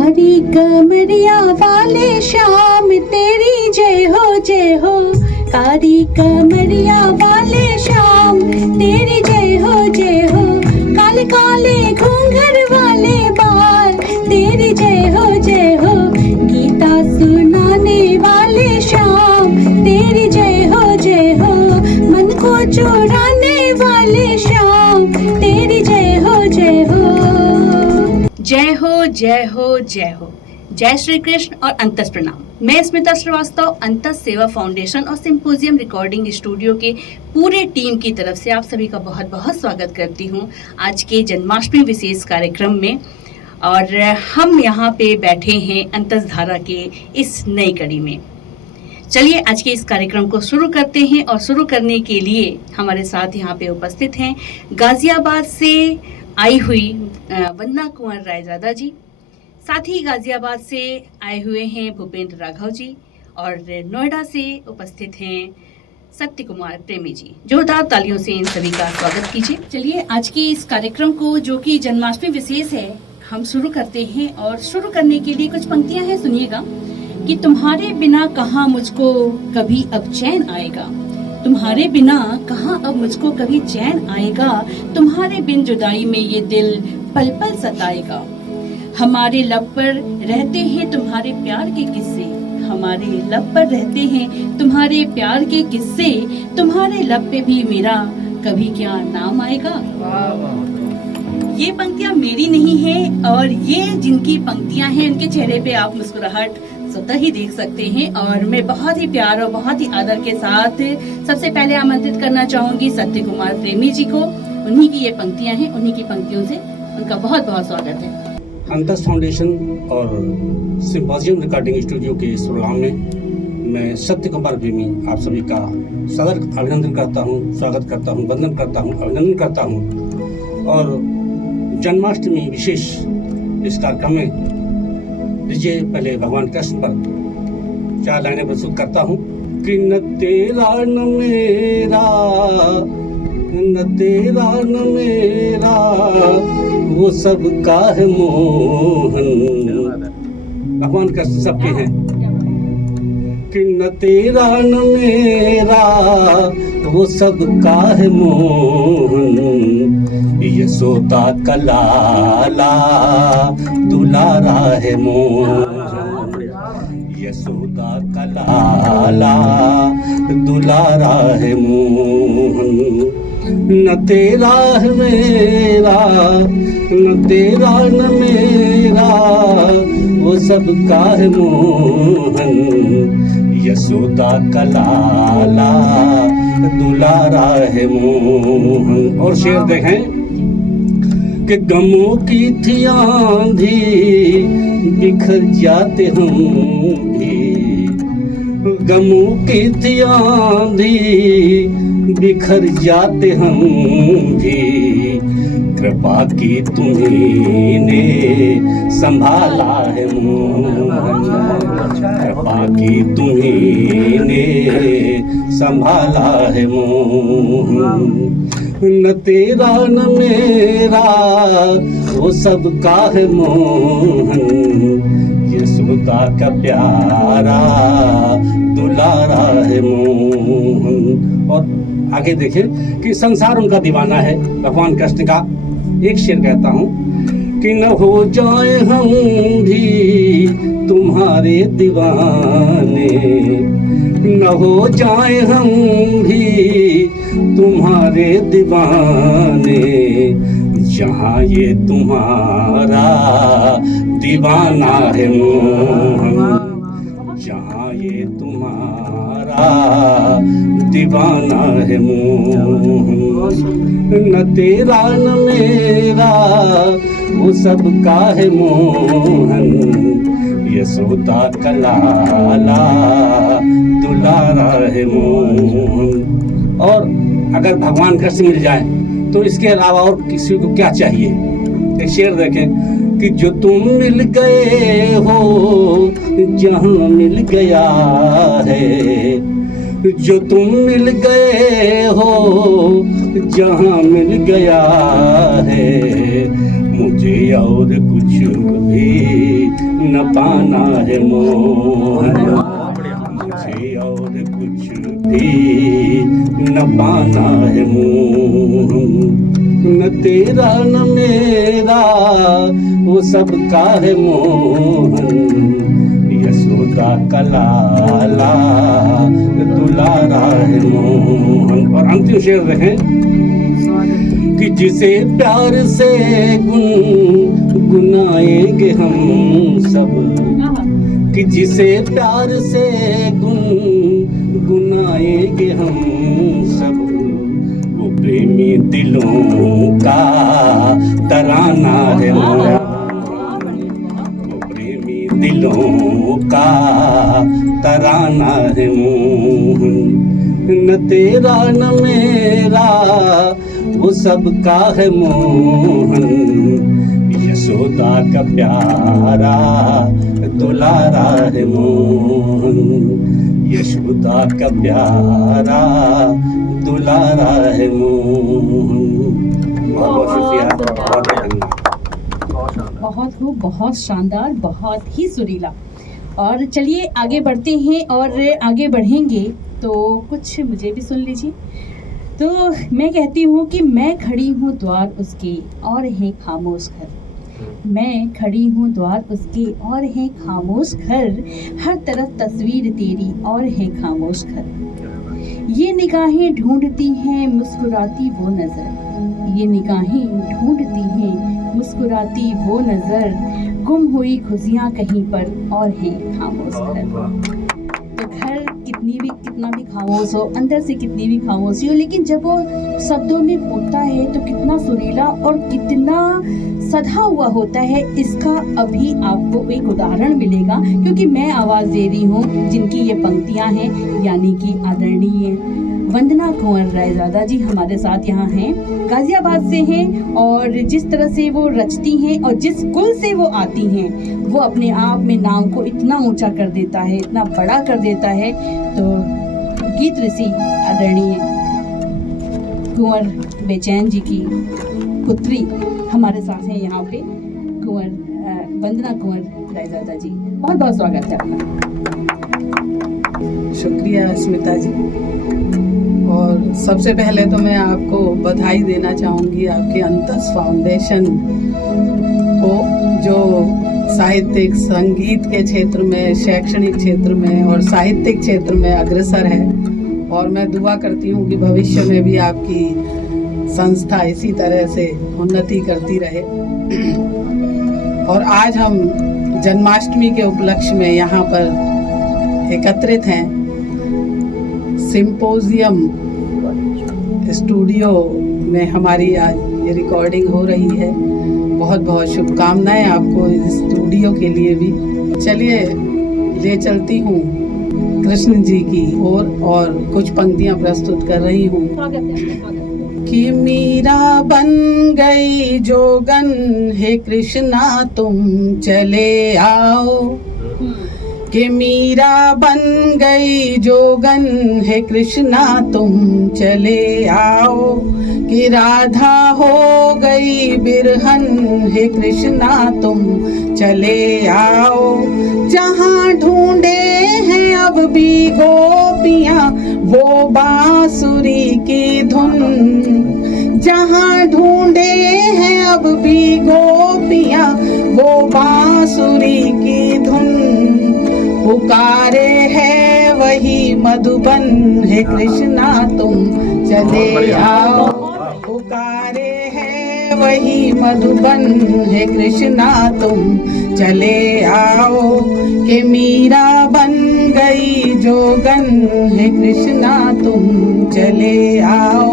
कारी कमरिया वाले श्याम तेरी जय हो कारी कमरिया वाले श्याम तेरी जय हो काले काले घूंघर वाले बाल तेरी जय हो गीता सुनाने वाले श्याम तेरी जय हो मन को चुराने वाले श्याम तेरी जय हो जय हो जय हो जय श्री कृष्ण और अंतस प्रणाम। मैं स्मिता श्रीवास्तव अंतस सेवा फाउंडेशन और सिंपोजियम रिकॉर्डिंग स्टूडियो के पूरे टीम की तरफ से आप सभी का बहुत बहुत स्वागत करती हूं आज के जन्माष्टमी विशेष कार्यक्रम में। और हम यहां पे बैठे हैं अंतस धारा के इस नई कड़ी में। चलिए आज के इस कार्यक्रम को शुरू करते हैं और शुरू करने के लिए हमारे साथ यहाँ पे उपस्थित हैं गाजियाबाद से आई हुई वंदना कुंवर रायजादा जी, साथ ही गाजियाबाद से आए हुए हैं भूपेंद्र राघव जी और नोएडा से उपस्थित हैं सत्य कुमार प्रेमी जी। जोरदार तालियों से इन सभी का स्वागत कीजिए। चलिए आज के इस कार्यक्रम को जो कि जन्माष्टमी विशेष है हम शुरू करते हैं और शुरू करने के लिए कुछ पंक्तियां हैं, सुनिएगा कि तुम्हारे बिना कहाँ मुझको कभी अब चैन आएगा, तुम्हारे बिना कहाँ अब मुझको कभी चैन आएगा, तुम्हारे बिन जुदाई में ये दिल पल पल सताएगा। हमारे लब पर रहते हैं तुम्हारे प्यार के किस्से, हमारे लब पर रहते हैं तुम्हारे प्यार के किस्से, तुम्हारे लब पे भी मेरा कभी क्या नाम आएगा। ये पंक्तियां मेरी नहीं है और ये जिनकी पंक्तियां हैं उनके चेहरे पे आप मुस्कुराहट स्वतः ही देख सकते हैं। और मैं बहुत ही प्यार और बहुत ही आदर के साथ सबसे पहले आमंत्रित करना चाहूंगी सत्य कुमार प्रेमी जी को। उन्हीं की ये पंक्तियां हैं, उन्हीं की पंक्तियों से उनका बहुत बहुत स्वागत है। अंतस फाउंडेशन और सिंपोजियम रिकॉर्डिंग स्टूडियो के इस प्रोग्राम में मैं सत्य कुमार प्रेमी आप सभी का सदर अभिनंदन करता हूँ, स्वागत करता हूँ, वंदन करता हूँ, अभिनंदन करता हूँ। और जन्माष्टमी विशेष इस कार्यक्रम में लीजिए पहले भगवान कृष्ण पर 4 लाइनें प्रस्तुत करता हूँ कि न तेरा न मेरा, न तेरा न मेरा वो सब का है मोहन। भगवान कृष्ण सबके हैं कि न तेरा न मेरा वो सब का है मोहन, यशोदा का लाला दुलारा है मोहन, यशोदा का लाला दुलारा है मोहन। न तेरा है मेरा, न तेरा न मेरा वो सब का है मोहन, यशोदा का लाला दुलारा है मोहन। और शेर देखें कि गमों की थी आंधी बिखर जाते हम भी, गमों की थी आंधी बिखर जाते हम भी, कृपा की तुम्ही ने संभाला है मोहन, कृपा की तुम्ही ने संभाला है मोहन। न तेरा न मेरा वो सब का है मोहन, यशोदा का प्यारा दुलारा है मोहन। और आगे देखें कि संसार उनका दीवाना है। भगवान कृष्ण का एक शेर कहता हूँ कि न हो जाए हम भी तुम्हारे दीवाने, न हो जाए हम भी तुम्हारे दीवाने, जहाँ ये तुम्हारा दीवाना है मोहन, जहाँ ये तुम्हारा दीवाना है मोहन। न तेरा न मेरा वो सब का है मोहन, यशोदा का लाला दुलारा है मोहन। और अगर भगवान कृष्ण मिल जाए तो इसके अलावा और किसी को क्या चाहिए। एक शेर देखें कि जो तुम मिल गए हो जहाँ मिल गया है, जो तुम मिल गए हो जहाँ मिल गया है, मुझे और कुछ भी न पाना है मोहन, मुझे और कुछ भी न पाना है मोहन। न तेरा न मेरा वो सबका है मोहन, यशोदा का लाला दुलारा है मोहन। और अंतिम शेर रहे कि जिसे प्यार से गुनगुनाएंगे हम सब, कि जिसे प्यार से गुनगुनाएंगे हम सब, वो प्रेमी दिलों का तराना है मोहन, वो प्रेमी दिलों का तराना है मोहन। न तेरा न मेरा वो सबका है मोहन, यशोदा का प्यारा दुलारा है मोहन, यशोदा का प्यारा दुलारा है मोहन। बहुत बहुत शुक्रिया, बहुत धन्यवाद। बहुत खूब, बहुत शानदार, बहुत ही सुरीला। और चलिए आगे बढ़ते हैं, और आगे बढ़ेंगे तो कुछ मुझे भी सुन लीजिए। तो मैं कहती हूँ कि मैं खड़ी हूँ द्वार उसके और है खामोश घर, मैं खड़ी हूँ द्वार उसके और है खामोश घर, हर तरफ तस्वीर तेरी और है खामोश घर। ये निगाहें ढूंढती हैं मुस्कुराती वो नज़र, ये निगाहें ढूंढती हैं मुस्कुराती वो नज़र, गुम हुई खुशियाँ कहीं पर और है खामोश घर। तो घर कितना भी खामोश हो, अंदर से कितनी भी खामोशी हो, लेकिन जब वो शब्दों में फूटता है तो कितना सुरीला और कितना सधा हुआ होता है, इसका अभी आपको एक उदाहरण मिलेगा, क्योंकि मैं आवाज़ दे रही हूँ जिनकी ये पंक्तियाँ हैं, यानी कि आदरणीय वंदना कुंवर रायजादा जी हमारे साथ यहाँ हैं, गाजियाबाद से हैं। और जिस तरह से वो रचती हैं और जिस कुल से वो आती हैं, वो अपने आप में नाम को इतना ऊंचा कर देता है, इतना बड़ा कर देता है। तो गीत ऋषि आदरणीय कुंवर बेचैन जी की पुत्री हमारे साथ हैं यहाँ पे, कुंवर वंदना कुंवर रायजादा जी, बहुत बहुत स्वागत है आपका। शुक्रिया स्मिता जी। और सबसे पहले तो मैं आपको बधाई देना चाहूँगी आपके अंतस फाउंडेशन को, जो साहित्यिक संगीत के क्षेत्र में, शैक्षणिक क्षेत्र में और साहित्यिक क्षेत्र में अग्रसर है। और मैं दुआ करती हूँ कि भविष्य में भी आपकी संस्था इसी तरह से उन्नति करती रहे। और आज हम जन्माष्टमी के उपलक्ष्य में यहाँ पर एकत्रित हैं। सिंपोजियम स्टूडियो में हमारी आज ये रिकॉर्डिंग हो रही है। बहुत बहुत शुभकामनाएं आपको इस स्टूडियो के लिए भी। चलिए ले चलती हूँ कृष्ण जी की ओर और कुछ पंक्तियाँ प्रस्तुत कर रही हूँ। कि मीरा बन गई जोगन, हे कृष्णा तुम चले आओ। कि मीरा बन गई जोगन, हे कृष्णा तुम चले आओ। कि राधा हो गई बिरहन, हे कृष्णा तुम चले आओ। जहाँ ढूंढे हैं अब भी गोपियाँ वो बांसुरी की धुन, जहाँ ढूंढे हैं अब भी गोपियाँ वो बांसुरी की धुन। पुकारे है वही मधुबन, हे कृष्णा तुम चले आओ। पुकारे है वही मधुबन, हे कृष्णा तुम चले आओ। कि मीरा बन गई जोगन, हे कृष्णा तुम चले आओ।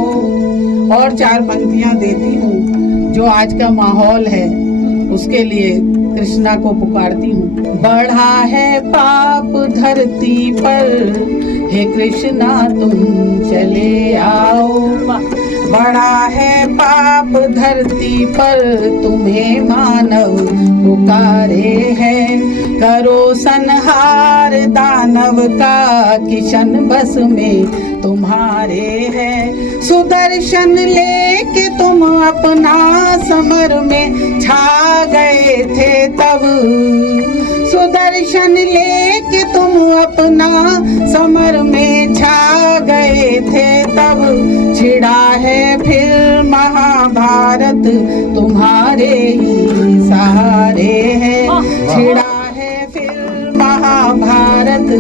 और चार पंक्तियाँ देती हूँ जो आज का माहौल है उसके लिए कृष्णा को पुकारती हूँ। बढ़ा है पाप धरती पर, हे कृष्णा तुम चले आओ। बड़ा है पाप धरती पर, तुम्हें मानव पुकारे है। करो संहार दानव का, किशन बस में तुम्हारे है। सुदर्शन लेके तुम अपना समर में छा गए थे तब, मिशन लेके तुम अपना समर में छा गए थे, तब छिड़ा है फिर महाभारत तुम्हारे ही सहारे है। छिड़ा है फिर महाभारत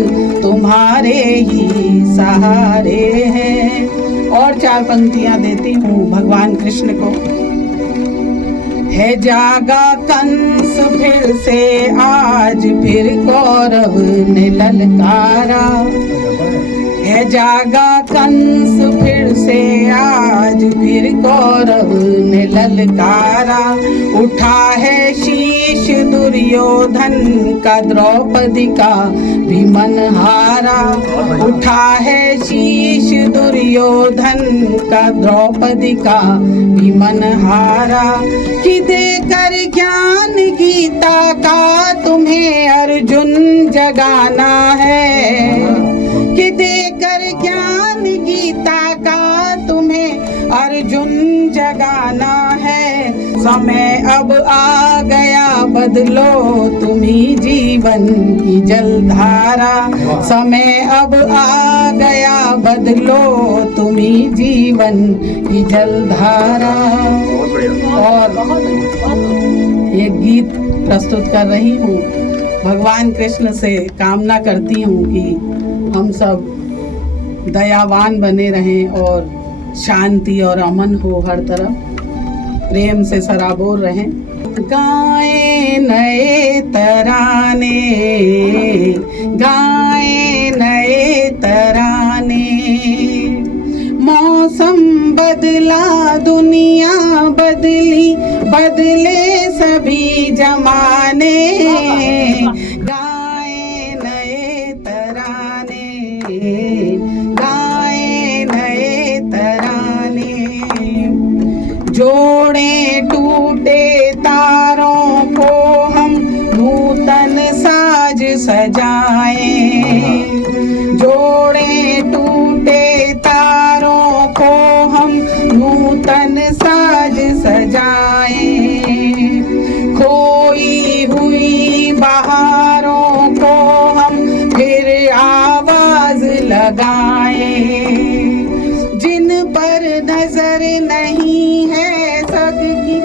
तुम्हारे ही सहारे है। और 4 पंक्तियां देती हूँ भगवान कृष्ण को। है जागा कंस फिर से आज, फिर कौरव ने ललकारा। है जागा कंस फिर से आज, फिर कौरव ने ललकारा। उठा है शीश दुर्योधन का, द्रौपदी का भी मन हारा। उठा है शीश दुर्योधन का, द्रौपदी का भी मन हारा। कि देकर ज्ञान गीता का तुम्हें अर्जुन जगाना है। कि देकर ज्ञान गीता का तुम्हें अर्जुन जगाना है। समय अब आ गया बदलो तुम्ही जीवन की जलधारा। समय अब आ गया बदलो तुम्ही जीवन की जलधारा। और एक गीत प्रस्तुत कर रही हूँ। भगवान कृष्ण से कामना करती हूँ कि हम सब दयावान बने रहें और शांति और अमन हो हर तरफ, प्रेम से सराबोर रहें। गाएं नए तराने, गाएं नए तराने। मौसम बदला दुनिया बदली, बदले सभी जमाने। गाएं नए तराने, गाएं नए तराने। जोड़े टूटे तारों को हम नूतन साज सजाएं। जोड़े टूटे तारों को हम नूतन साज सजाएं। खोई हुई बहारों को हम फिर आवाज लगाएं। जिन पर नजर नहीं है जग की,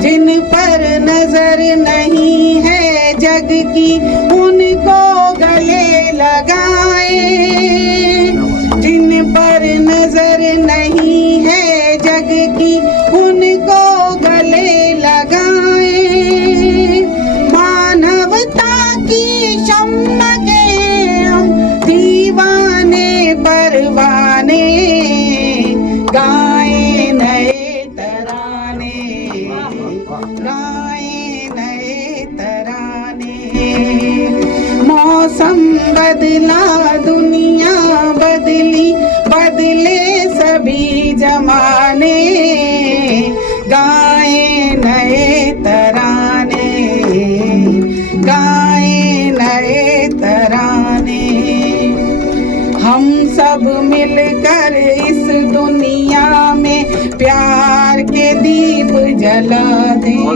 जिन पर नजर नहीं है जग की, उनको गले लगाएं। जिन पर नजर नहीं है जग की, उनको गले लगाएं। मानवता की क्षमा के हम दीवाने परवाने। गाएं नए तराने, गाएं नए तराने। मौसम बदला दुनिया बदली, बदले सभी जमाने। गाएं नए तराने, गाएं नए तराने। हम सब मिलकर इस दुनिया में प्यार के दीप जला दें।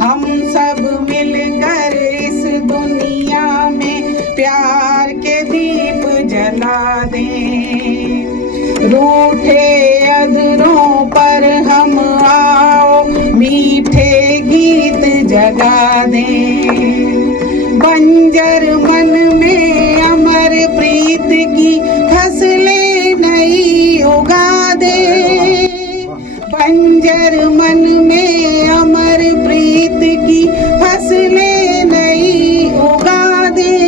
हम सब मिलकर इस दुनिया में प्यार के दीप जला दें। रूठे अधरों पर हम आओ मीठे गीत जगा दें। बंजर मन में अमर प्रीत की फसलें नई उगा दे। बंजर मन में अमर प्रीत की फसलें नई उगा दे।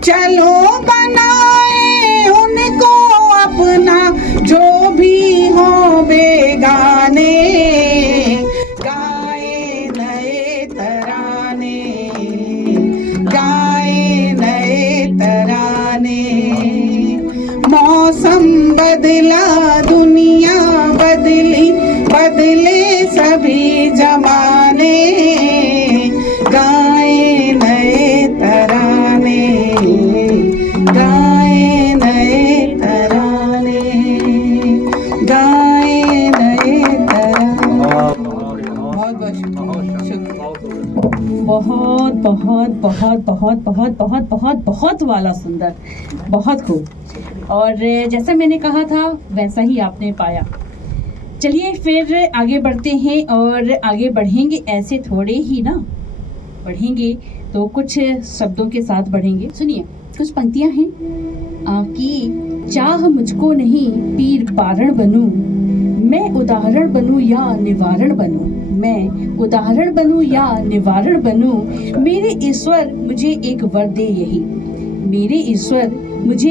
चलो बनाए उनको अपना जो भी हो बेगाने। गाएं नए तराने, गाएं नए तराने। मौसम बदला दुनिया बदली, बदले सभी जमाने। गाएं नए तराने, गाएं नए तराने, गाएं नए तराने। बहुत बहुत शुक्रिया। बहुत बहुत बहुत बहुत बहुत बहुत बहुत बहुत बहुत वाला सुंदर, बहुत खूब। और जैसा मैंने कहा था वैसा ही आपने पाया। चलिए फिर आगे बढ़ते हैं और आगे बढ़ेंगे ऐसे थोड़े ही ना, बढ़ेंगे तो कुछ शब्दों के साथ बढ़ेंगे। सुनिए कुछ पंक्तियां हैं कि चाह मुझको नहीं पीर पारण बनूं, मैं उदाहरण बनूं या निवारण बनूं, मैं उदाहरण बनूं या निवारण बनूं, मेरे ईश्वर मुझे एक वर दे यही, मेरे ईश्वर मुझे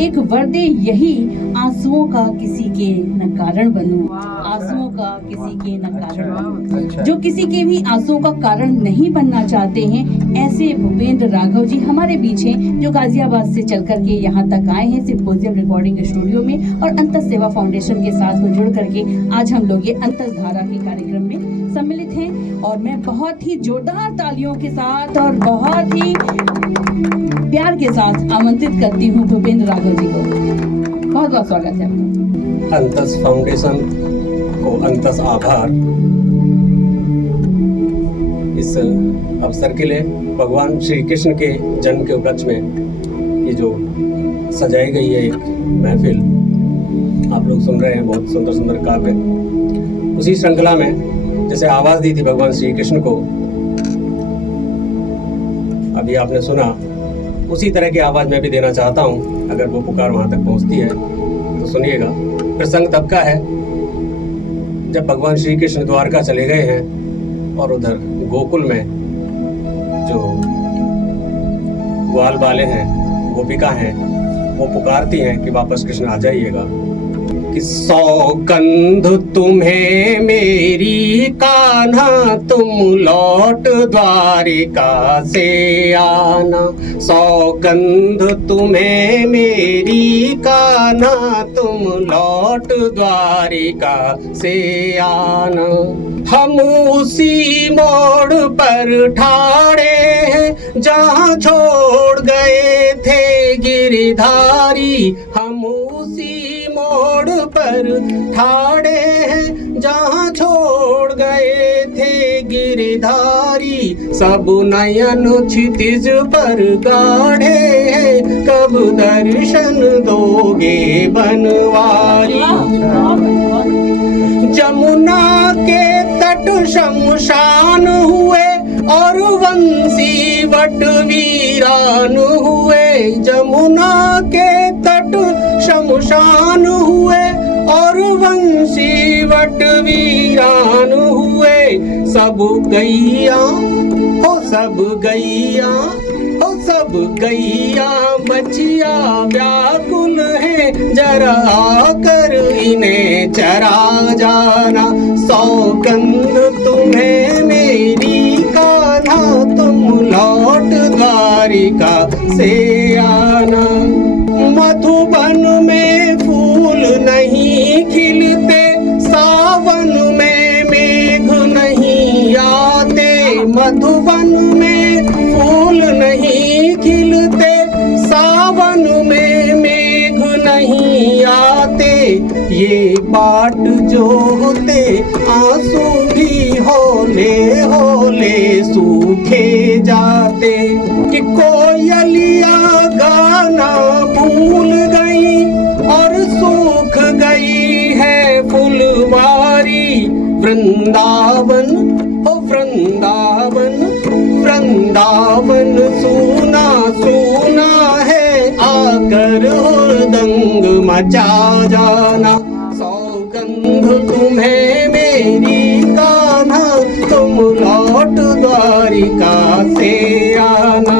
एक वर दे यही, आंसुओं का किसी के न कारण बनूं, आंसुओं का किसी के न कारण बनूं। जो किसी के भी आंसुओं का कारण नहीं बनना चाहते हैं, ऐसे भूपेंद्र राघव जी हमारे बीच हैं, जो गाजियाबाद से चल करके यहाँ तक आए हैं सिंपोजियम रिकॉर्डिंग स्टूडियो में, और अंतस सेवा फाउंडेशन के साथ वो जुड़ करके आज हम लोग ये अंतस धारा के कार्यक्रम में सम्मिलित हैं। और मैं बहुत ही जोरदार तालियों के साथ और बहुत ही प्यार के साथ आमंत्रित करती हूँ भूपेंद्र राघव जी को। बहुत बहुत स्वागत है आपका। अंतस फाउंडेशन को अंतस आभार इस अवसर के लिए। भगवान श्री कृष्ण के जन्म के उपलक्ष्य में ये जो सजाई गई है एक महफिल, आप लोग सुन रहे हैं, बहुत सुंदर सुंदर काव्य। उसी श्रृंखला में जैसे आवाज़ दी थी भगवान श्री कृष्ण को, अभी आपने सुना, उसी तरह की आवाज़ मैं भी देना चाहता हूँ, अगर वो पुकार वहाँ तक पहुँचती है तो सुनिएगा। प्रसंग तब का है जब भगवान श्री कृष्ण द्वारका चले गए हैं और उधर गोकुल में जो ग्वाल बाले हैं, गोपिका हैं, वो पुकारती हैं कि वापस कृष्ण आ जाइएगा। कि सौगंध तुम्हें मेरी कान्हा, तुम लौट द्वारिका से आना, सौगंध तुम्हें मेरी कान्हा, तुम लौट द्वारिका से आना। हम उसी मोड़ पर ठाड़े हैं जहाँ छोड़ गए थे गिरधारी, हम उसी मोड़ पर ठाड़े हैं जहाँ छोड़ गए थे गिरधारी। सब नयन क्षितिज पर गाढ़े हैं, कब दर्शन दोगे बनवारी। जमुना के तट शमशान हुए और वंशी वट वीरान हुए, जमुना के तट शमशान हुए और वंशी वट वीरान हुए। सब गैया हो सब गैया हो सब गैया बचिया व्याकुल है, जरा आकर इन्हें चरा जाना। सौगंध तुम्हें मेरी कान्हा, तुम लौट द्वारिका से आना। मधुबन में फूल नहीं खिलते, सावन में मेघ नहीं आते, मधुबन में फूल नहीं खिलते, सावन में मेघ नहीं आते। ये बाट जो होते आंसू भी होले होले सूखे जाते। कि कोयलिया गाना भूल गई और सूख गई है फुलवारी। वृंदावन ओ वृंदावन, वृंदावन सूना सूना है, आकर हुरदंग मचा जाना। सौगंध तुम्हें मेरी कान्हा, तुम लौट द्वारिका से आना।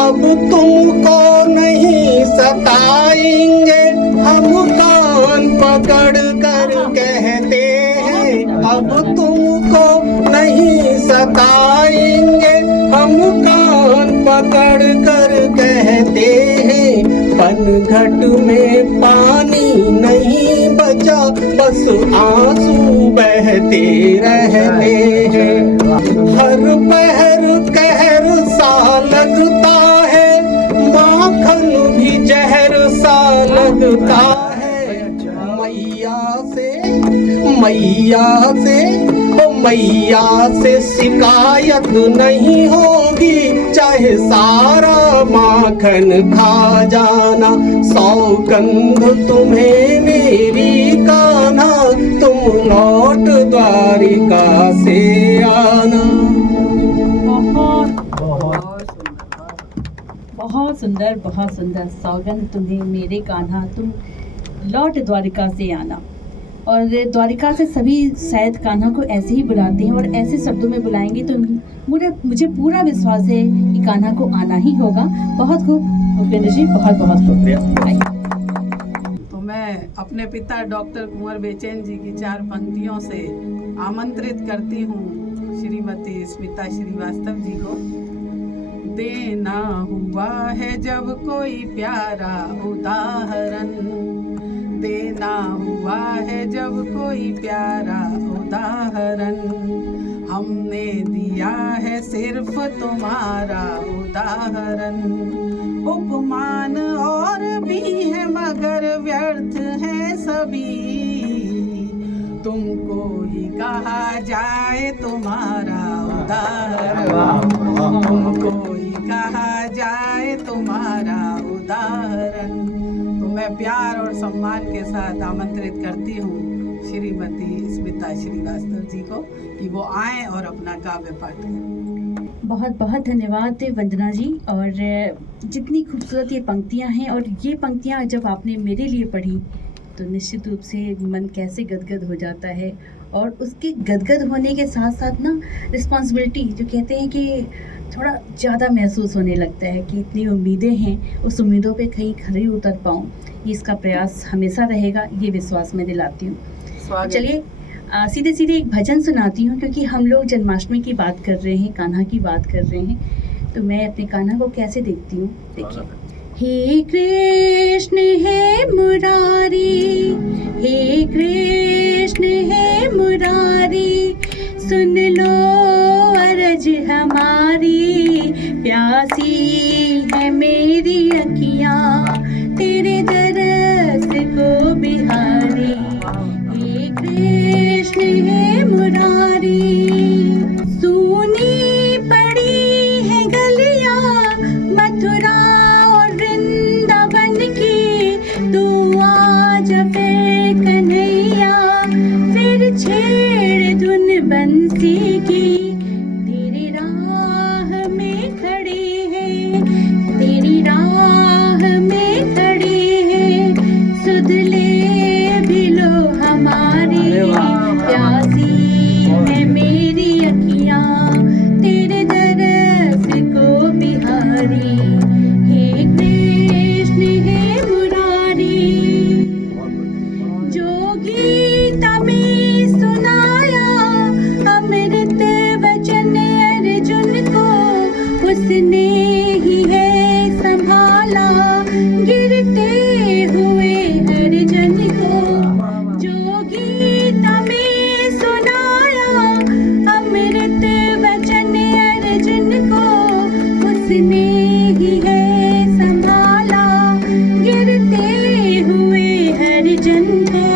अब तुमको नहीं सताएंगे हम, कान पकड़ कर कहते हैं। अब तुमको नहीं सताएंगे हम, कान पकड़ कर कहते हैं। पनघट में पानी नहीं बचा, बस आंसू बहते रहते हैं। हर पहर कहर सा लगता है, माखन भी जहर सा लगता है। मैया से मैया से शिकायत नहीं होगी, चाहे सारा माखन खा जाना। सौगंध तुम्हें मेरी कान्हा, तुम लौट द्वारिका से आना। बहुत सुंदर। सौगंध तुम्हें मेरे कान्हा, तुम लौट द्वारिका से आना। और द्वारिका से सभी शायद कान्हा को ऐसे ही बुलाते हैं और ऐसे शब्दों में बुलाएंगे तो मुझे पूरा विश्वास है कि कान्हा को आना ही होगा। बहुत खूब भूपेंद्र जी, बहुत बहुत शुक्रिया। तो मैं अपने पिता डॉक्टर कुंवर बेचैन जी की 4 पंक्तियों से आमंत्रित करती हूँ श्रीमती स्मिता श्रीवास्तव जी को। देना हुआ है जब कोई प्यारा उदाहरण, देना हुआ है जब कोई प्यारा उदाहरण, हमने दिया है सिर्फ तुम्हारा उदाहरण। उपमान और भी है मगर व्यर्थ है सभी, तुमको ही कहा जाए तुम्हारा उदाहरण, तुमको ही कहा जाए तुम्हारा उदाहरण। तो मैं प्यार और सम्मान के साथ आमंत्रित करती हूँ श्रीमती स्मिता श्रीवास्तव जी को कि वो आएं और अपना काव्य पाठ करें। बहुत बहुत धन्यवाद वंदना जी। और जितनी खूबसूरत ये पंक्तियाँ हैं, और ये पंक्तियाँ जब आपने मेरे लिए पढ़ी तो निश्चित रूप से मन कैसे गदगद हो जाता है। और उसके गदगद होने के साथ साथ ना रिस्पॉन्सिबिलिटी, जो कहते हैं कि थोड़ा ज़्यादा महसूस होने लगता है कि इतनी उम्मीदें हैं, उस उम्मीदों पे कहीं खरी उतर पाऊँ, ये इसका प्रयास हमेशा रहेगा, ये विश्वास मैं दिलाती हूँ। चलिए सीधे सीधे एक भजन सुनाती हूँ, क्योंकि हम लोग जन्माष्टमी की बात कर रहे हैं, कान्हा की बात कर रहे हैं, तो मैं अपने कान्हा को कैसे देखती हूँ। देखिए, हे कृष्ण हे मुरारी, हे कृष्ण हे मुरारी, सुन लो अरज हमारी, प्यासी है मेरी अखियाँ तेरे दरस को बिहारी। हे कृष्ण हे मुरारी, सूनी पड़ी है गलियाँ मथुरा और वृंदावन की, तू आज फिर कन्हैया, फिर छेड़ धुन बंसी की। तेरी राह में खड़े हैं, तेरी राह में खड़े हैं, सुध ले भी लो हमारी, प्यासी है मेरी अखियाँ तेरे दरस को बिहारी। हे कृष्ण हे मुरारी, जो गीता में सुनाया अमृत वचन अर्जुन को, उसने ही है संभाला गिरते हुए हरिजन को। जो गीता में सुनाया अमृत वचन अर्जुन को, उसने ही है संभाला गिरते हुए हरिजन को।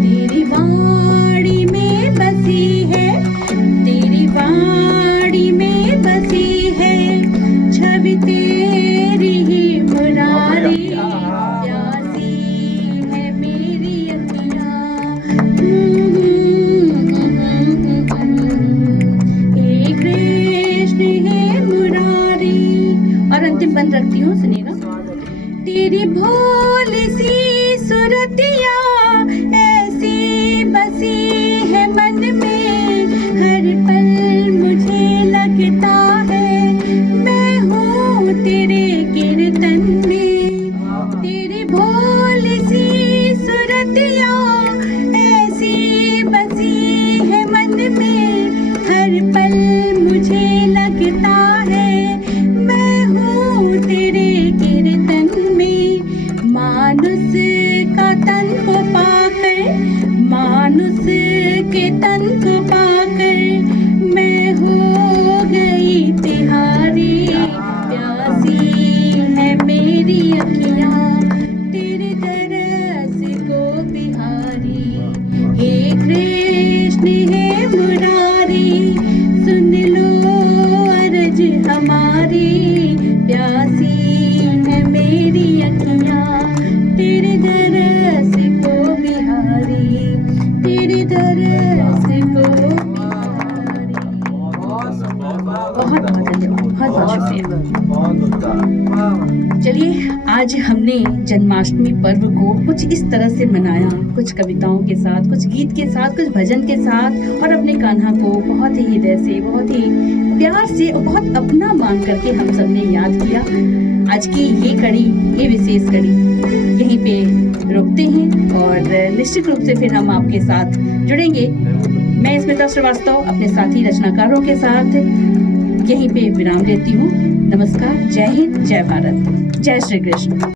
तेरी वाणी में बसी है, तेरी वाणी में बसी है, छवि तेरी ही मुरारी, प्यासी है मेरी अखियाँ। हे कृष्ण हे मुरारी। और अंतिम बंद रखती हूँ, सुनिएगा। तेरी भोली सी सुरतिया ऐसी बसी है मन में, हर पल मुझे लगता है मैं हूँ तेरे कीर्तन में। तेरी भोली सी सुरतिया ऐसी बसी है मन में, हर पल मुझे लगता है मैं हूँ तेरे कीर्तन में। तुम्हारी, प्यासी है मेरी अखियाँ तेरे दरस को बिहारी, तेरे दरस को बिहारी। बहुत बहुत धन्यवाद, बहुत बहुत शुक्रिया। चलिए, आज हमने जन्माष्टमी पर्व को कुछ इस तरह से मनाया, कुछ कविताओं के साथ, कुछ गीत के साथ, कुछ भजन के साथ, और अपने कान्हा को बहुत ही हृदय से, बहुत ही प्यार से और बहुत अपना मान करके हम सब ने याद किया। आज की ये कड़ी, ये विशेष कड़ी यहीं पे रुकते हैं और निश्चित रूप से फिर हम आपके साथ जुड़ेंगे। मैं स्मिता श्रीवास्तव अपने साथी रचनाकारों के साथ यहीं पे विराम लेती हूँ। नमस्कार, जय हिंद, जय भारत, जय श्री कृष्ण।